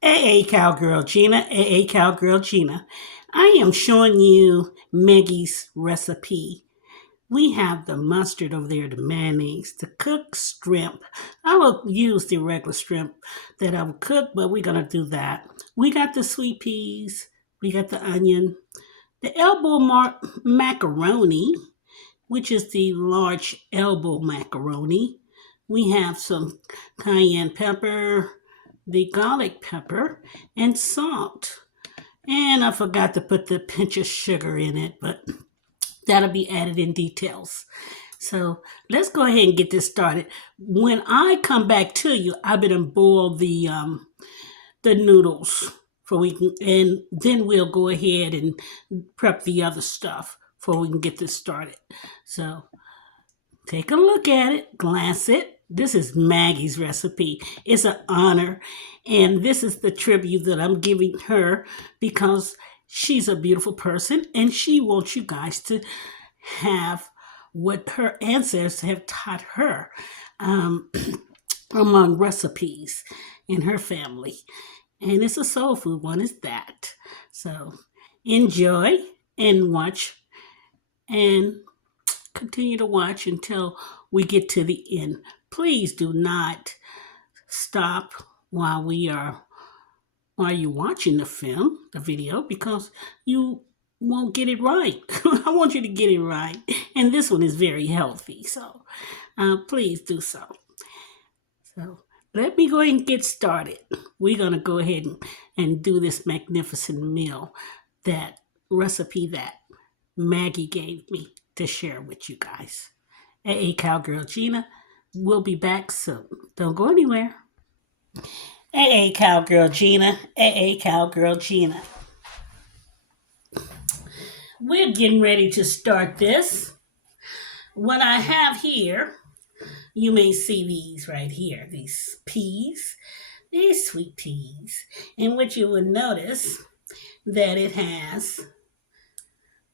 Hey, Cowgirl Gina. Hey, Cowgirl Gina. I am showing you Maggie's recipe. We have the mustard over there, the mayonnaise, the cooked shrimp. I will use the regular shrimp that I will cook, but we're going to do that. We got the sweet peas. We got the onion. The macaroni, which is the large elbow macaroni. We have some cayenne pepper, the garlic pepper, and salt. And I forgot to put the pinch of sugar in it, but that'll be added in details. So let's go ahead and get this started. When I come back to you, I'm gonna boil the noodles for we can, and then we'll go ahead and prep the other stuff before we can get this started. So take a look at it, glance it. This is Maggie's recipe. It's an honor, and this is the tribute that I'm giving her because she's a beautiful person and she wants you guys to have what her ancestors have taught her um, among recipes in her family. And it's a soul food one, is that. So enjoy and watch and continue to watch until we get to the end. Please do not stop while you're watching the film, the video, because you won't get it right. I want you to get it right. And this one is very healthy, so please do so. So let me go ahead and get started. We're going to go ahead and do this magnificent meal, that recipe that Maggie gave me to share with you guys. Hey, Cowgirl Gina. We'll be back soon. Don't go anywhere. Hey, Cowgirl Gina. Hey, Cowgirl Gina. We're getting ready to start this. What I have here, you may see these right here, these peas, these sweet peas, in which you will notice that it has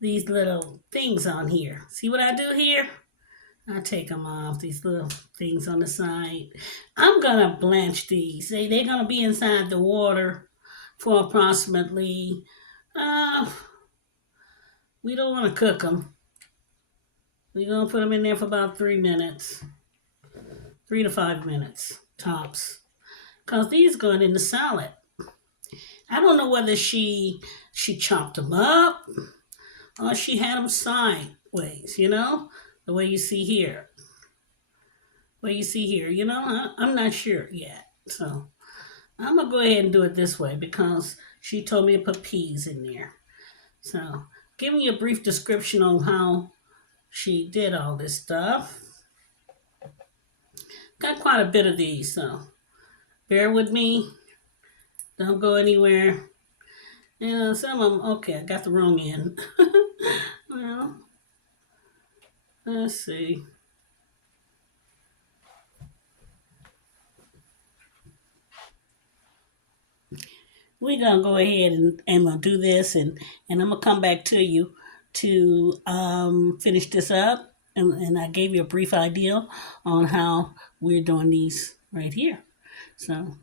these little things on here. See what I do here? I take them off, these little things on the side. I'm going to blanch these. They're going to be inside the water for approximately, uh, we don't want to cook them. We're going to put them in there for about 3 minutes, 3 to 5 minutes tops. Because these going in the salad. I don't know whether she chopped them up or she had them sideways, the way you see here. I'm not sure yet. So I'm going to go ahead and do it this way because she told me to put peas in there. So giving you a brief description on how she did all this stuff. Got quite a bit of these, so bear with me. Don't go anywhere. Some of them, okay, I got the wrong end. Well, let's see. We're going to go ahead and do this, and I'm going to come back to you to finish this up. And I gave you a brief idea on how we're doing these right here. So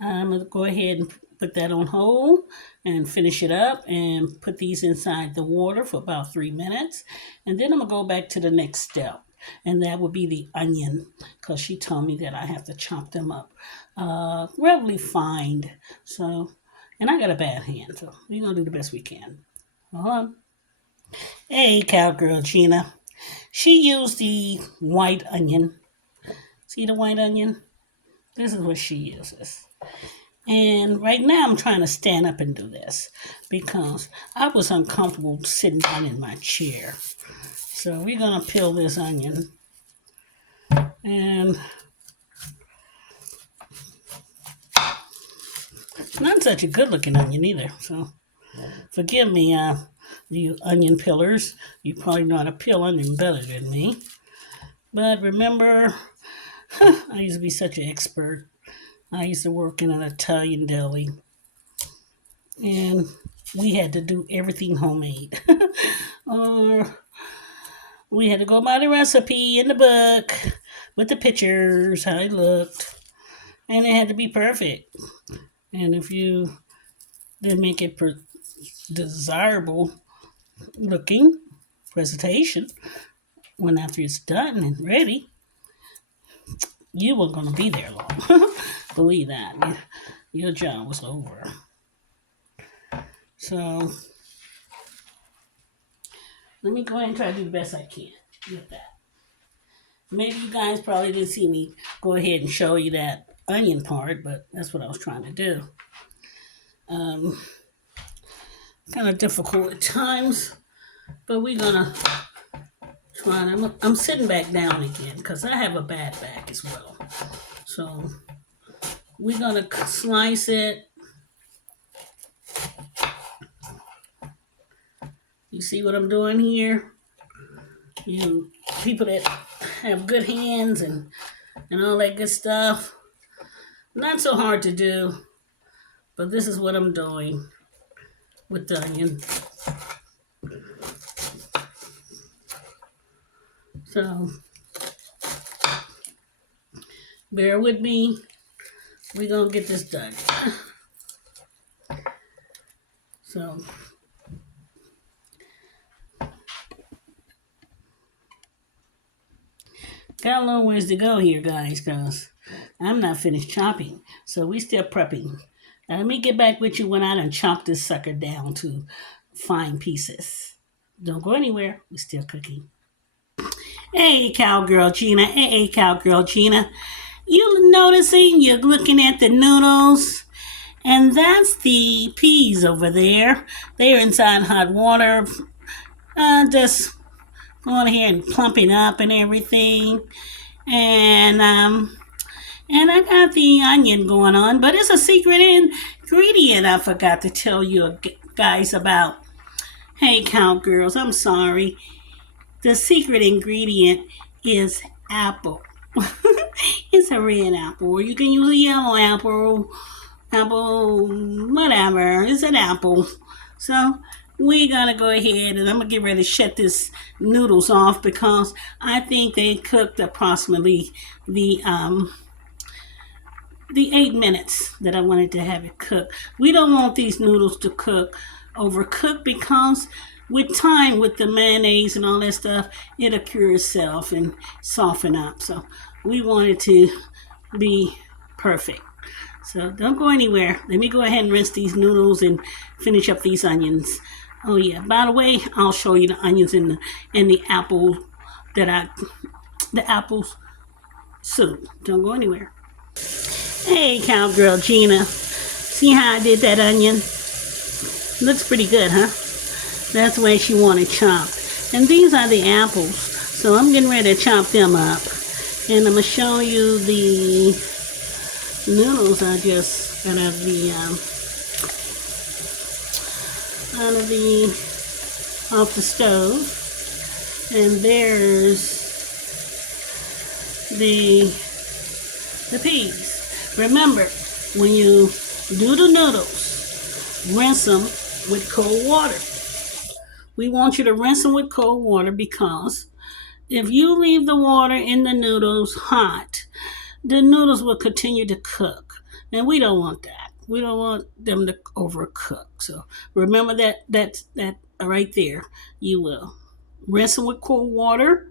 I'm going to go ahead and put that on hold and finish it up and put these inside the water for about 3 minutes. And then I'm going to go back to the next step. And that would be the onion, because she told me that I have to chop them up relatively fine. So, and I got a bad hand, so we're going to do the best we can. Hold on. Hey, Cowgirl Gina. She used the white onion. See the white onion? This is what she uses. And right now I'm trying to stand up and do this because I was uncomfortable sitting down in my chair. So we're going to peel this onion. And it's not such a good looking onion either. So forgive me, you onion peelers. You probably know how to peel onion better than me. But remember, I used to be such an expert. I used to work in an Italian deli. And we had to do everything homemade. Or we had to go by the recipe in the book with the pictures, how it looked. And it had to be perfect. And if you didn't make it desirable looking presentation, when after it's done and ready, you weren't going to be there long. Believe that. Your job was over. So let me go ahead and try to do the best I can with that. Maybe you guys probably didn't see me go ahead and show you that onion part, but that's what I was trying to do. Kind of difficult at times, but we're gonna try. I'm sitting back down again because I have a bad back as well. So we're gonna slice it. You see what I'm doing here? You people that have good hands and all that good stuff, not so hard to do, but this is what I'm doing with the onion. So bear with me. We're gonna get this done. So got a long ways to go here, guys, because I'm not finished chopping. So we still prepping. Now, let me get back with you when I done chop this sucker down to fine pieces. Don't go anywhere. We're still cooking. Hey, Cowgirl Gina. Hey, Cowgirl Gina. You noticing you're looking at the noodles? And that's the peas over there. They're inside hot water. Just going ahead and plumping up and everything. And I got the onion going on, but it's a secret ingredient I forgot to tell you guys about. Hey, Cowgirls, I'm sorry. The secret ingredient is apple. It's a red apple, or you can use a yellow apple, whatever. It's an apple. So we're gonna go ahead and I'm gonna get ready to shut this noodles off because I think they cooked approximately the 8 minutes that I wanted to have it cook. We don't want these noodles to cook overcooked because with time, with the mayonnaise and all that stuff, it'll cure itself and soften up. So we want it to be perfect. So don't go anywhere. Let me go ahead and rinse these noodles and finish up these onions. Oh yeah, by the way, I'll show you the onions in the apple the apples soup. Don't go anywhere. Hey, Cowgirl Gina. See how I did that onion? Looks pretty good, huh? That's the way she wanted chopped. And these are the apples. So I'm getting ready to chop them up. And I'm going to show you the noodles I just got out of off the stove. And there's the peas. Remember, when you do the noodles, rinse them with cold water. We want you to rinse them with cold water because if you leave the water in the noodles hot, the noodles will continue to cook. And we don't want that. We don't want them to overcook. So remember that right there. You will rinse them with cold water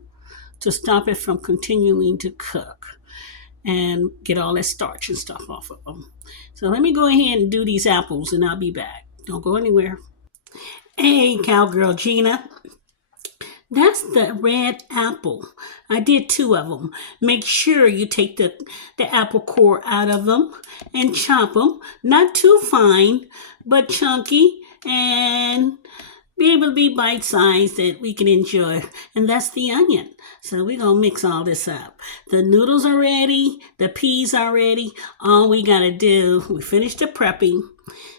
to stop it from continuing to cook and get all that starch and stuff off of them. So let me go ahead and do these apples and I'll be back. Don't go anywhere. Hey, Cowgirl Gina. That's the red apple. I did 2 of them. Make sure you take the apple core out of them and chop them. Not too fine, but chunky and be able to be bite-sized that we can enjoy. And that's the onion. So we're going to mix all this up. The noodles are ready. The peas are ready. All we got to do, we finished the prepping.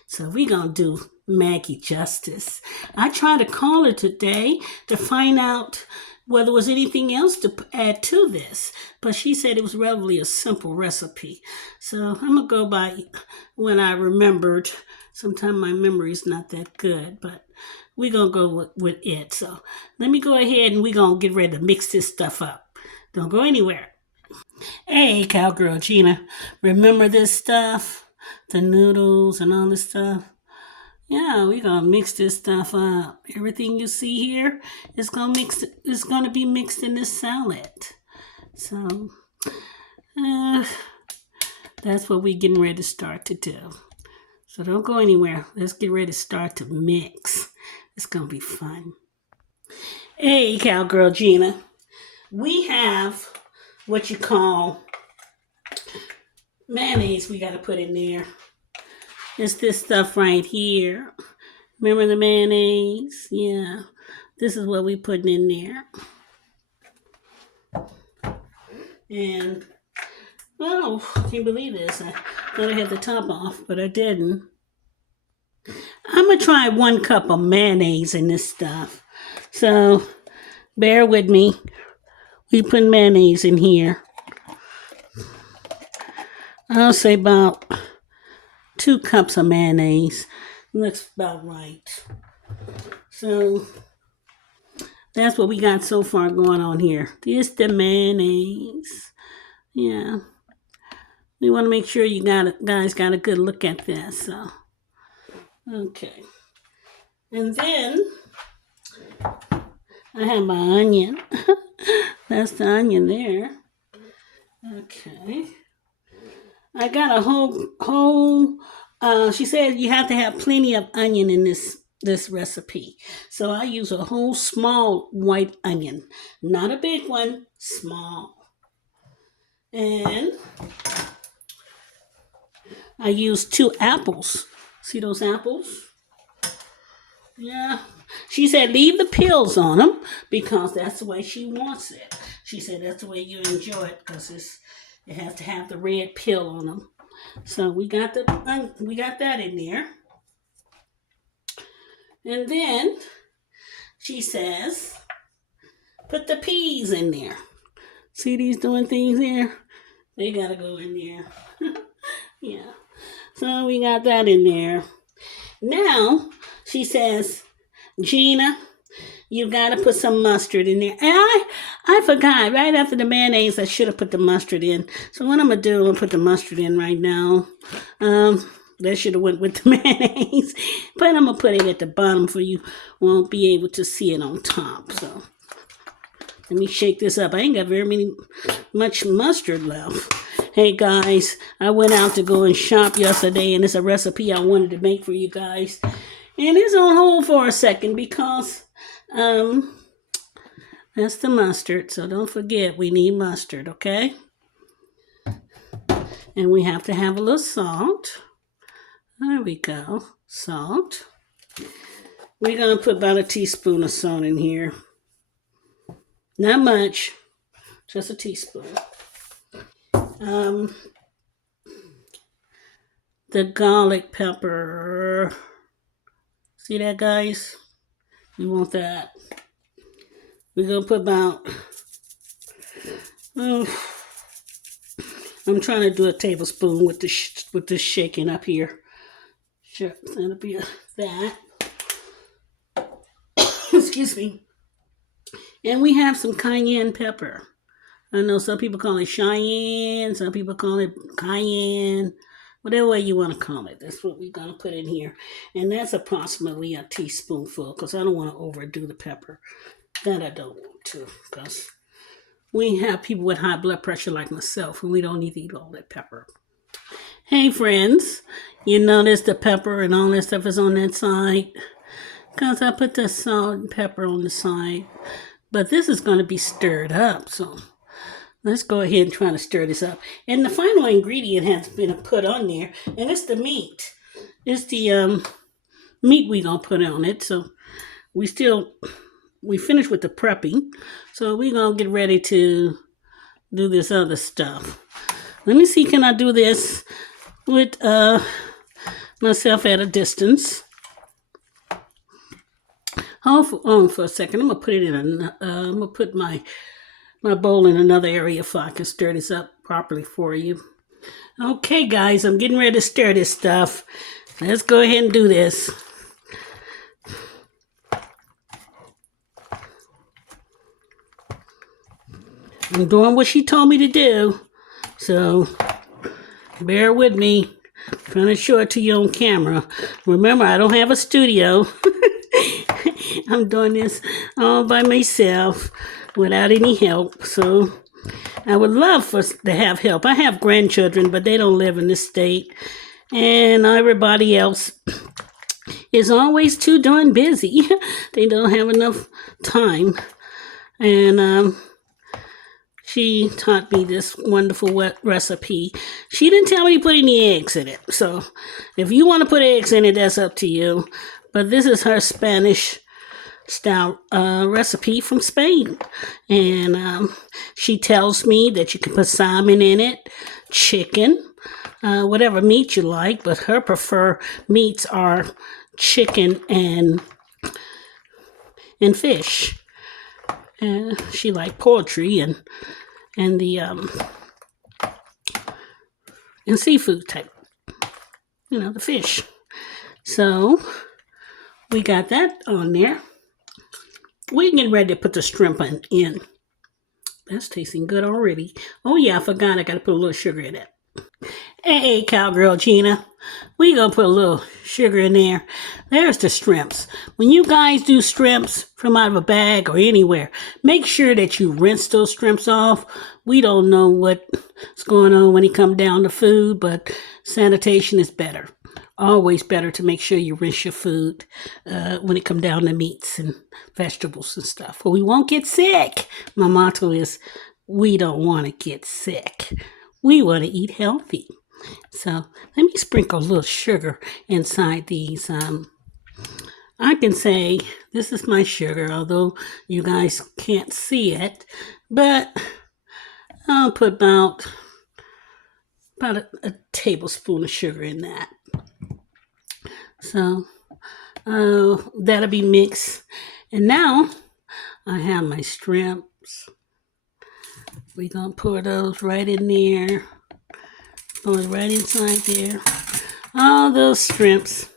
So we're going to do Maggie justice. I tried to call her today to find out whether there was anything else to add to this. But she said it was relatively a simple recipe. So I'm going to go by when I remembered. Sometimes my memory is not that good, but we're going to go with it. So let me go ahead and we're going to get ready to mix this stuff up. Don't go anywhere. Hey, Cowgirl Gina. Remember this stuff? the noodles and all this stuff. Yeah, we're gonna mix this stuff up. Everything you see here is gonna be mixed in this salad. So that's what we're getting ready to start to do. So don't go anywhere. Let's get ready to start to mix. It's gonna be fun. Hey, Cowgirl Gina. We have what you call mayonnaise we gotta put in there. It's this stuff right here. Remember the mayonnaise? Yeah. This is what we putting in there. And, oh, I can't believe this. I thought I had the top off, but I didn't. I'm going to try 1 cup of mayonnaise in this stuff. So, bear with me. We put mayonnaise in here. I'll say about 2 cups of mayonnaise. Looks about right. So, that's what we got so far going on here. This the mayonnaise. Yeah. We want to make sure you guys got a good look at this. So, okay. And then, I have my onion. That's the onion there. Okay. I got a whole she said you have to have plenty of onion in this recipe. So I use a whole small white onion. Not a big one, small. And I use 2 apples. See those apples? Yeah. She said leave the peels on them because that's the way she wants it. She said that's the way you enjoy it because it has to have the red peel on them. So we got that in there. And then she says, put the peas in there. See these doing things here? They gotta go in there. Yeah. So we got that in there. Now she says, Gina, you gotta put some mustard in there. And I forgot, right after the mayonnaise, I should have put the mustard in. So what I'm gonna do, I'm gonna put the mustard in right now. That should have went with the mayonnaise. But I'm gonna put it at the bottom for you won't be able to see it on top. So let me shake this up. I ain't got much mustard left. Hey guys, I went out to go and shop yesterday and it's a recipe I wanted to make for you guys. And it's on hold for a second because that's the mustard. So don't forget we need mustard, okay? And we have to have a little salt. There we go. Salt. We're going to put about a teaspoon of salt in here. Not much. Just a teaspoon. The garlic pepper. See that, guys? You want that. We're going to put about... I'm trying to do a tablespoon with this shaking up here. Sure, that'll be that. Excuse me. And we have some cayenne pepper. I know some people call it cheyenne, some people call it cayenne. Whatever way you want to call it. That's what we're going to put in here. And that's approximately a teaspoonful because I don't want to overdo the pepper. That I don't want to because we have people with high blood pressure like myself and we don't need to eat all that pepper. Hey friends, you notice the pepper and all that stuff is on that side? Because I put the salt and pepper on the side. But this is going to be stirred up, so let's go ahead and try to stir this up. And the final ingredient has been put on there, and it's the meat. It's the meat we're going to put on it. So we finished with the prepping. So we're going to get ready to do this other stuff. Let me see, can I do this with myself at a distance? Hold on for a second. I'm going to put it in I'm going to put my bowl in another area so I can stir this up properly for you. Okay, guys, I'm getting ready to stir this stuff. Let's go ahead and do this. I'm doing what she told me to do, so bear with me. Trying to show it to you on camera. Remember, I don't have a studio. I'm doing this all by myself without any help. So I would love to have help. I have grandchildren, but they don't live in this state. And everybody else is always too darn busy. They don't have enough time. And she taught me this wonderful recipe. She didn't tell me to put any eggs in it. So if you want to put eggs in it, that's up to you. But this is her Spanish style recipe from Spain. And she tells me that you can put salmon in it, chicken, whatever meat you like. But her preferred meats are chicken and fish. And she liked poultry and the and seafood type, the fish. So we got that on there. We're getting ready to put the shrimp in. That's tasting good already. Oh yeah, I forgot I got to put a little sugar in it. Hey, Cowgirl Gina, we gonna put a little sugar in there. There's the shrimps. When you guys do shrimps from out of a bag or anywhere, make sure that you rinse those shrimps off. We don't know what's going on when it comes down to food, but sanitation is better. Always better to make sure you rinse your food when it comes down to meats and vegetables and stuff. Or we won't get sick. My motto is, we don't want to get sick. We want to eat healthy. So let me sprinkle a little sugar inside these. I can say this is my sugar, although you guys can't see it. But I'll put about a tablespoon of sugar in that. So that'll be mixed. And now I have my shrimps. We're going to pour those right in there. Pour it right inside there. All those shrimps.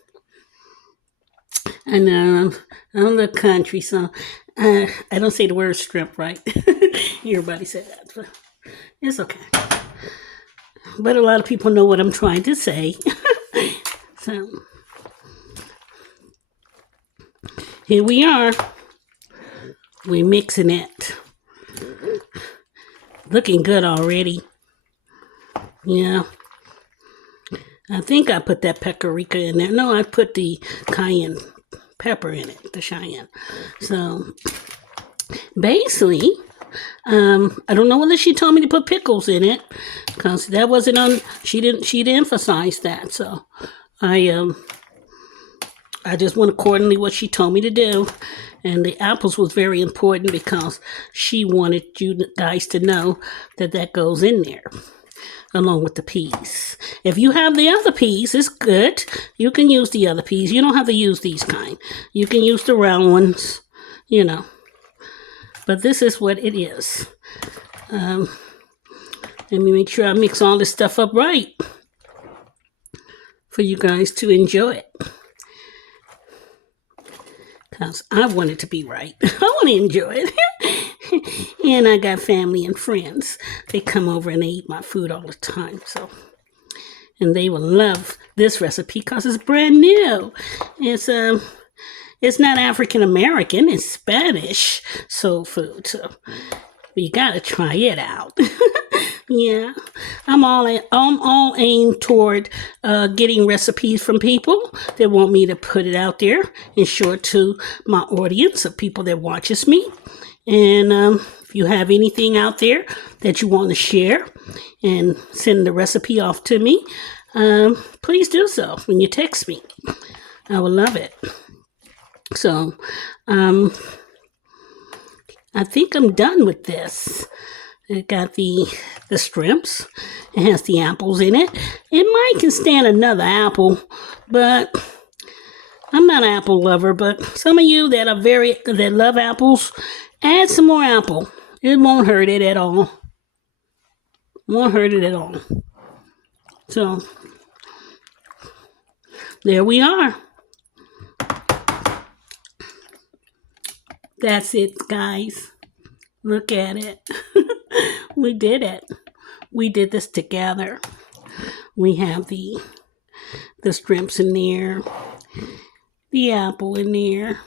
I know, I'm the country, so I don't say the word shrimp right. Everybody said that, but it's okay. But a lot of people know what I'm trying to say. So here we are. We're mixing it. Looking good already. Yeah. I think I put that paprika in there. No, I put the cayenne pepper in it, the cheyane. So basically, I don't know whether she told me to put pickles in it, because that wasn't on. She didn't emphasize that. So I just went accordingly what she told me to do. And the apples was very important because she wanted you guys to know that goes in there along with the peas. If you have the other peas, it's good. You can use the other peas. You don't have to use these kind. You can use the round ones, But this is what it is. Let me make sure I mix all this stuff up right for you guys to enjoy it. Because I want it to be right. I want to enjoy it. And I got family and friends. They come over and they eat my food all the time. And they will love this recipe because it's brand new. It's not African American. It's Spanish soul food. So you got to try it out. Yeah, I'm all aimed toward getting recipes from people that want me to put it out there and show it to my audience of people that watches me. And if you have anything out there that you want to share and send the recipe off to me, please do so when you text me. I would love it. So I think I'm done with this. It got the shrimps. It has the apples in it. It might can stand another apple, but I'm not an apple lover. But some of you that love apples, add some more apple. It won't hurt it at all. Won't hurt it at all. So there we are. That's it, guys. Look at it. We did it. We did this together. We have the the Strimps in there, the apple in there,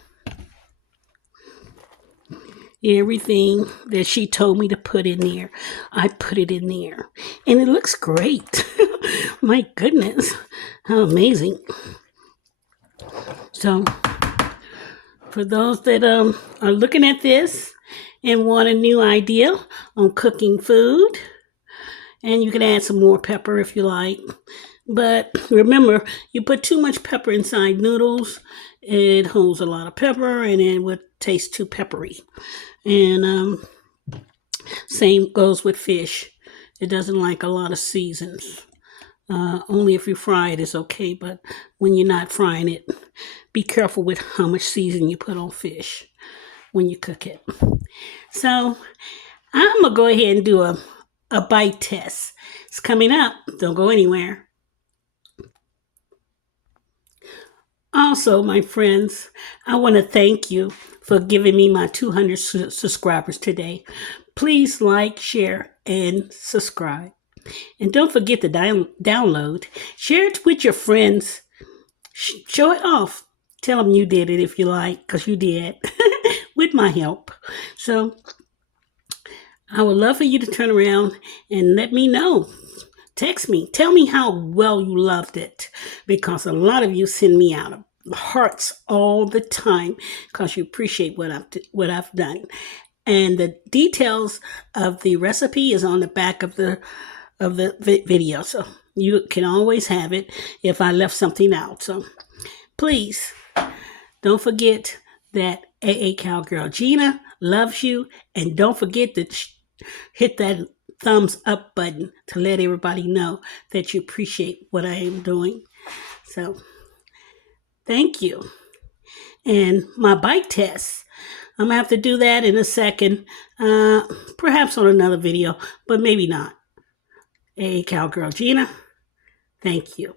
everything that she told me to put in there. I put it in there, and it looks great. My goodness, how amazing. So for those that are looking at this and want a new idea on cooking food, and you can add some more pepper if you like. But remember, you put too much pepper inside noodles, it holds a lot of pepper and it would taste too peppery. And same goes with fish. It doesn't like a lot of seasons. Only if you fry it is okay, but when you're not frying it, be careful with how much seasoning you put on fish when you cook it. So I'm going to go ahead and do a bite test. It's coming up. Don't go anywhere. Also, my friends, I want to thank you for giving me my 200 subscribers today. Please like, share, and subscribe. And don't forget to download. Share it with your friends. Show it off. Tell them you did it if you like, because you did, with my help. So I would love for you to turn around and let me know. Text me. Tell me how well you loved it, because a lot of you send me out hearts all the time because you appreciate what I've done. And the details of the recipe is on the back of the video, so you can always have it if I left something out. So please don't forget that AA Cowgirl Gina loves you, and don't forget to hit that thumbs up button to let everybody know that you appreciate what I am doing. So thank you. And my bite test, I'm gonna have to do that in a second, perhaps on another video, but maybe not. Hey, Cowgirl Gina, thank you.